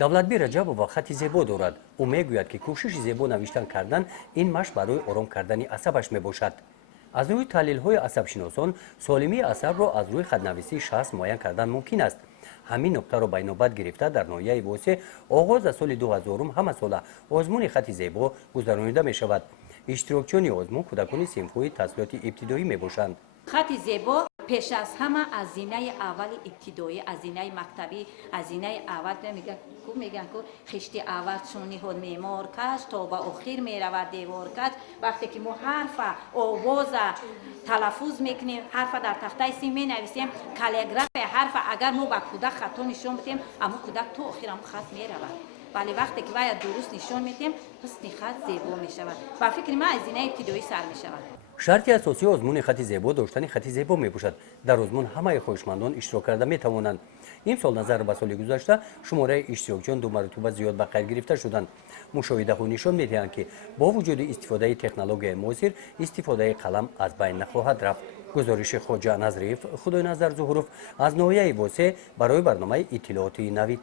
давлатбек раҷабова хати зебо дорад. ӯ мегӯяд ки кӯшиши зебо навиштан кардан ин машқ барои ором кардани асабаш мебошад. аз рӯи таҳлилҳои асабшиносон солимии асабро аз рӯи хатнависии шахс муайян кардан мумкин аст. ҳамин нуқтаро байнобат гирифта дар ноҳияи восе оғоз аз соли 2000 ҳамасола озмуни хати зебо гузаронида мешавад. иштирокчиёни озмун кӯдакони синфҳои таҳсилоти ибтидоӣ мебошанд. хати зебо пеш аз ҳама азинаи аввали ибтидоӣ, азинаи мактабӣ, азинаи аввал меган ку хишти аввал чун ниҳод меъмор каш то ба охир меравад девор каш. вақте ки мо ҳарфа овоза талаффуз мекунем, ҳарфа дар тахтаи син менависем, каллиграфия ҳарфа агар мо ба кӯдак хато нишон бидем, аммо кӯдак то охир аммо хат меравад. вале вақте ки вая дуруст нишон медиҳем, ҳусни хат зебо мешавад. ба фикри ман азинаи ибтидоӣ сар мешавад. шарти асосии озмуни хати зебо доштани хати зебо мебошад. дар озмун ҳамаи хоҳишмандон иштирок карда метавонанд. имсол назар ба соли гузашта шумораи иштирокчиён 2 маротиба зиёд ба қайд гирифта шуданд. мушоҳидаҳо нишон медиҳанд ки бо вуҷуди истифодаи технологияи муосир истифодаи қалам аз байн нахоҳад рафт. гузориши хоҷа назриев, худойназар зуҳуров аз ноҳияи восе барои барномаи иттилооти навид.